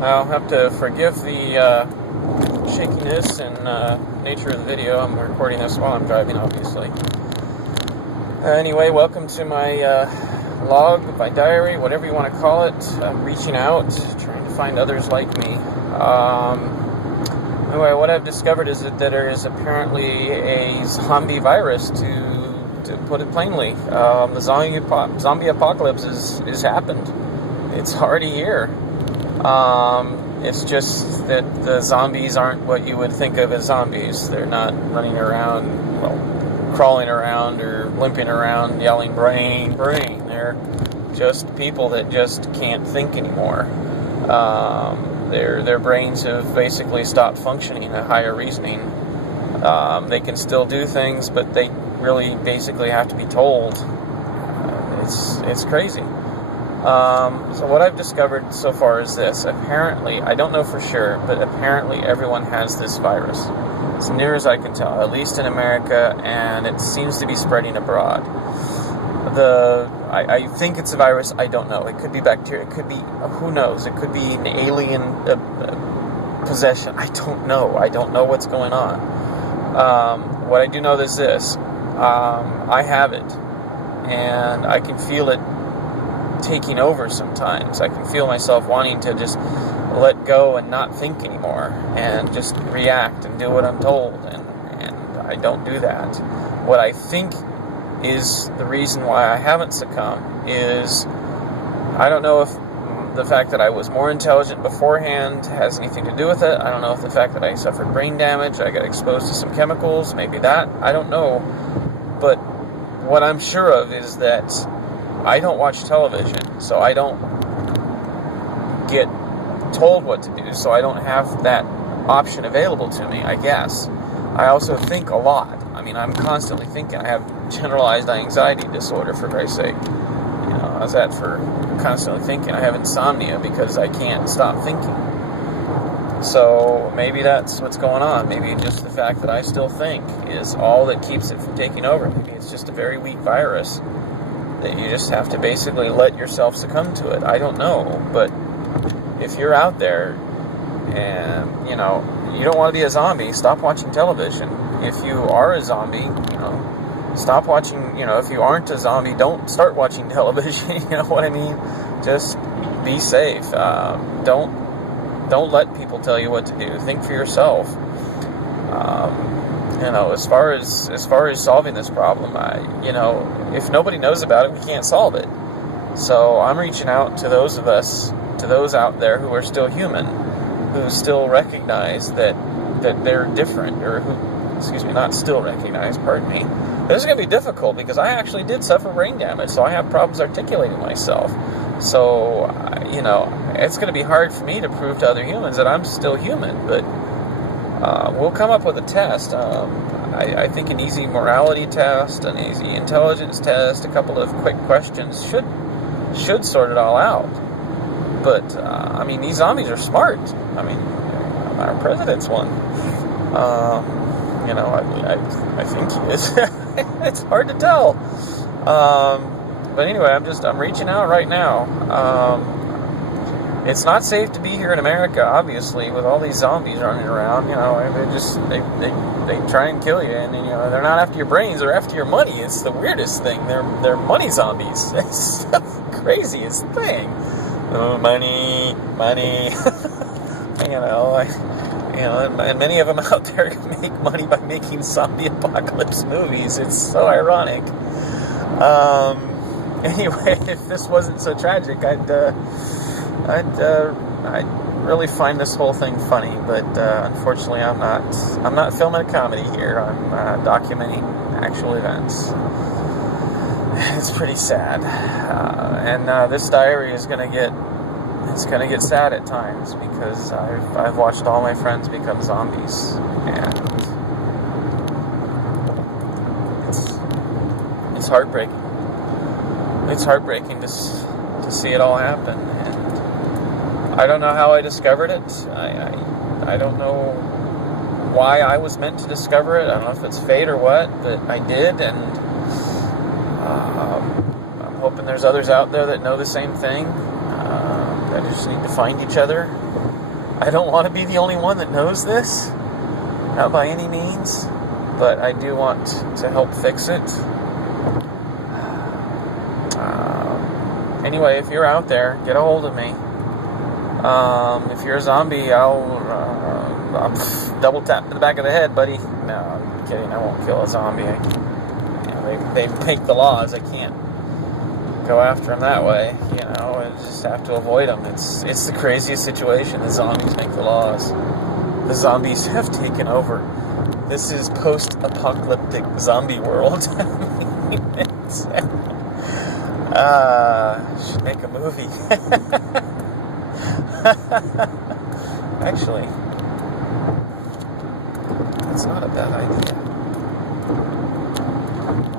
I'll have to forgive the shakiness and nature of the video. I'm recording this while I'm driving, obviously. Anyway, welcome to my log, my diary, whatever you want to call it. I'm reaching out, trying to find others like me. Anyway, what I've discovered is that there is apparently a zombie virus, to put it plainly. The zombie apocalypse is happened. It's already here. It's just that the zombies aren't what you would think of as zombies. They're not running around, crawling around or limping around yelling brain, brain. They're just people that just can't think anymore. Their brains have basically stopped functioning at higher reasoning. They can still do things, but they really basically have to be told. It's crazy. So what I've discovered so far is this. Apparently, I don't know for sure, but apparently everyone has this virus. As near as I can tell, at least in America, and it seems to be spreading abroad. I think it's a virus. I don't know. It could be bacteria. It could be, who knows? It could be an alien possession. I don't know. I don't know what's going on. What I do know is this. I have it, and I can feel it taking over sometimes. I can feel myself wanting to just let go and not think anymore and just react and do what I'm told, and I don't do that. What I think is the reason why I haven't succumbed is, I don't know if the fact that I was more intelligent beforehand has anything to do with it. I don't know if the fact that I suffered brain damage, I got exposed to some chemicals, maybe that, I don't know. But what I'm sure of is that I don't watch television, so I don't get told what to do, so I don't have that option available to me, I guess. I also think a lot. I mean, I'm constantly thinking. I have generalized anxiety disorder, for Christ's sake. How's that for constantly thinking? I have insomnia because I can't stop thinking. So maybe that's what's going on. Maybe just the fact that I still think is all that keeps it from taking over. Maybe it's just a very weak virus that you just have to basically let yourself succumb to it. I don't know, but if you're out there and, you don't want to be a zombie, stop watching television. If you are a zombie, stop watching, if you aren't a zombie, don't start watching television, you know what I mean? Just be safe. Don't let people tell you what to do. Think for yourself. As far as solving this problem, if nobody knows about it, we can't solve it. So I'm reaching out to those out there who are still human, who still recognize that they're different, or not still recognize, pardon me. This is going to be difficult because I actually did suffer brain damage, so I have problems articulating myself. So, it's going to be hard for me to prove to other humans that I'm still human, but we'll come up with a test. I think an easy morality test, an easy intelligence test, a couple of quick questions should sort it all out. But, these zombies are smart. Our president's one. I think he is. It's hard to tell. But anyway, I'm reaching out right now. It's not safe to be here in America, obviously, with all these zombies running around. They try and kill you, and they're not after your brains, they're after your money. It's the weirdest thing. They're money zombies. It's the craziest thing. Money. And many of them out there make money by making zombie apocalypse movies. It's so ironic. Anyway, if this wasn't so tragic, I'd really find this whole thing funny. But unfortunately, I'm not filming a comedy here. I'm documenting actual events. It's pretty sad, and this diary is gonna get sad at times because I've watched all my friends become zombies, and it's heartbreaking. It's heartbreaking to see it all happen, and I don't know how I discovered it. I don't know why I was meant to discover it. I don't know if it's fate or what, but I did, and I'm hoping there's others out there that know the same thing. That just need to find each other I don't want to be the only one that knows this, not by any means, but I do want to help fix it. Anyway, if you're out there, get a hold of me. If you're a zombie, I'll double tap to the back of the head, buddy. No, I'm kidding. I won't kill a zombie. They make the laws. I can't go after them that way. I just have to avoid them. It's the craziest situation. The zombies make the laws. The zombies have taken over. This is post-apocalyptic zombie world. Should make a movie. Actually, that's not a bad idea.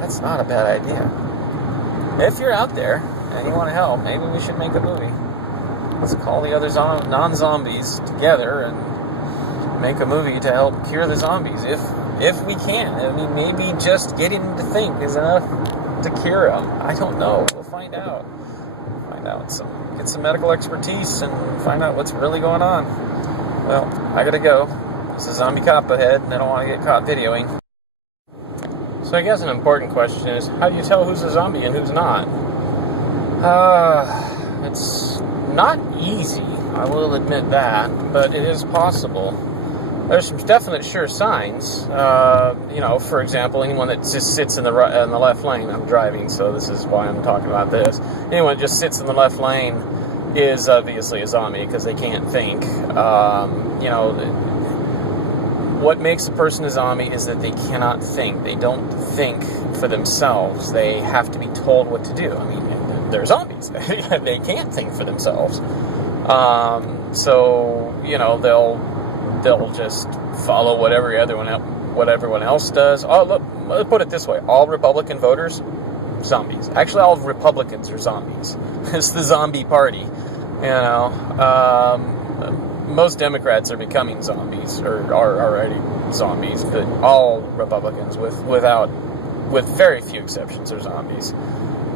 That's not a bad idea. If you're out there and you want to help, maybe we should make a movie. Let's call the other non-zombies together and make a movie to help cure the zombies. If we can. I mean, maybe just getting them to think is enough to cure them. I don't know. We'll find out. Get some medical expertise and find out what's really going on. Well, I gotta go. There's a zombie cop ahead, and I don't want to get caught videoing. So I guess an important question is, how do you tell who's a zombie and who's not? It's not easy, I will admit that, but it is possible. There's some definite sure signs. For example, anyone that just sits in the left lane. I'm driving, so this is why I'm talking about this. Anyone that just sits in the left lane is obviously a zombie because they can't think. What makes a person a zombie is that they cannot think. They don't think for themselves. They have to be told what to do. I mean, they're zombies. They can't think for themselves. They'll just follow what everyone else does. Oh, look, let's put it this way. All Republican voters, zombies. Actually, all Republicans are zombies. It's the zombie party. Most Democrats are becoming zombies, or are already zombies, but all Republicans, with very few exceptions, are zombies.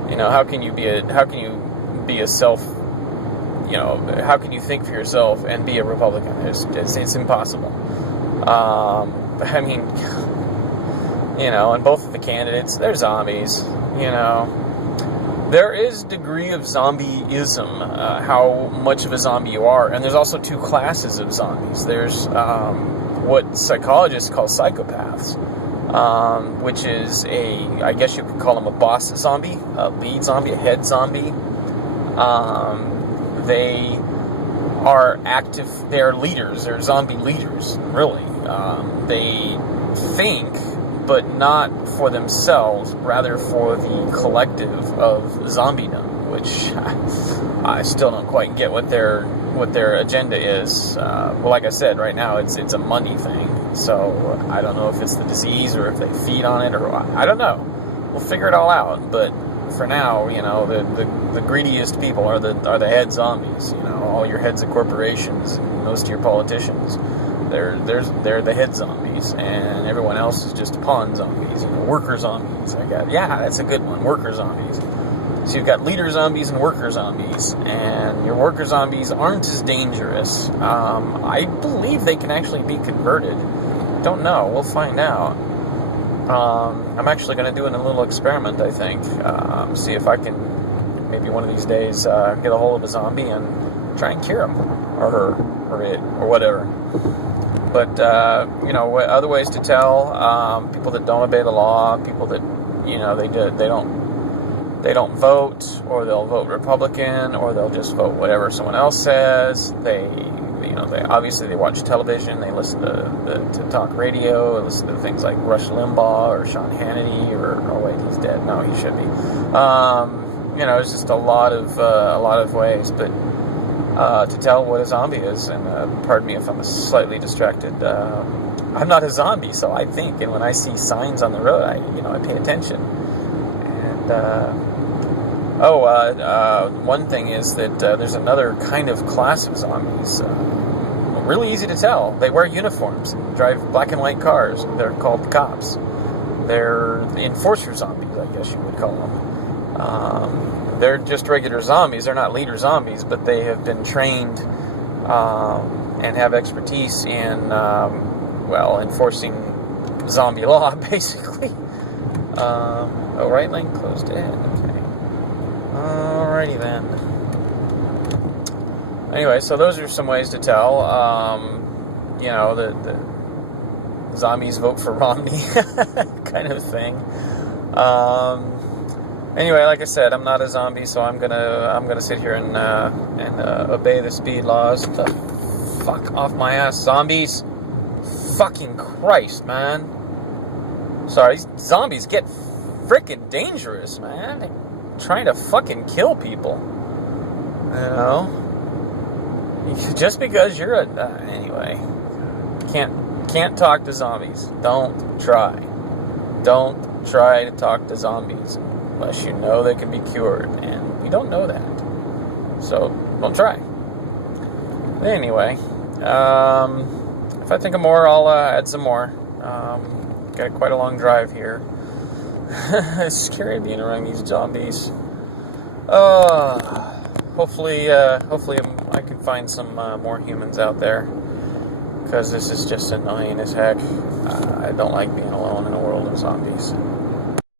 How can you think for yourself and be a Republican? It's impossible. And both of the candidates, they're zombies. There is a degree of zombieism, how much of a zombie you are, and there's also two classes of zombies. There's what psychologists call psychopaths, which is I guess you could call them a boss zombie, a lead zombie, a head zombie. They are active, they're leaders, they're zombie leaders, really. They think, but not for themselves, rather for the collective of zombiedom, which I still don't quite get what their agenda is. Like I said, right now it's a money thing, so I don't know if it's the disease or if they feed on it, or I don't know. We'll figure it all out, but for now, the greediest people are the head zombies. All your heads of corporations and most of your politicians, they're the head zombies, and everyone else is just pawn zombies. Worker zombies. That's a good one. Worker zombies. So you've got leader zombies and worker zombies, and your worker zombies aren't as dangerous. I believe they can actually be converted. Don't know. We'll find out. I'm actually going to do a little experiment, I think. See if I can, maybe one of these days, get a hold of a zombie and try and cure him, or her, or it, or whatever. But, other ways to tell, people that don't obey the law, people that, they don't vote, or they'll vote Republican, or they'll just vote whatever someone else says. They obviously watch television, they listen to talk radio, they listen to things like Rush Limbaugh or Sean Hannity, or wait, he's dead. No, he should be. It's just a lot of ways, but to tell what a zombie is. And pardon me if I'm slightly distracted. I'm not a zombie, so I think, and when I see signs on the road, I pay attention. And one thing is that there's another kind of class of zombies. Really easy to tell. They wear uniforms and drive black and white cars. They're called cops. They're enforcer zombies, I guess you would call them. They're just regular zombies. They're not leader zombies, but they have been trained and have expertise in, enforcing zombie law, basically. Right lane closed ahead. Okay. Alrighty then. Anyway, so those are some ways to tell. The zombies vote for Romney kind of thing. Anyway, like I said, I'm not a zombie, so I'm gonna sit here and obey the speed laws. The fuck off my ass, zombies! Fucking Christ, man! Sorry, these zombies get freaking dangerous, man. They're trying to fucking kill people. Just because you're anyway, can't talk to zombies. Don't try to talk to zombies unless you know they can be cured, and we don't know that, so don't try. Anyway, if I think of more, I'll add some more. Got quite a long drive here. It's scary being around these zombies. Hopefully I can find some more humans out there, because this is just annoying as heck. I don't like being alone in a world of zombies.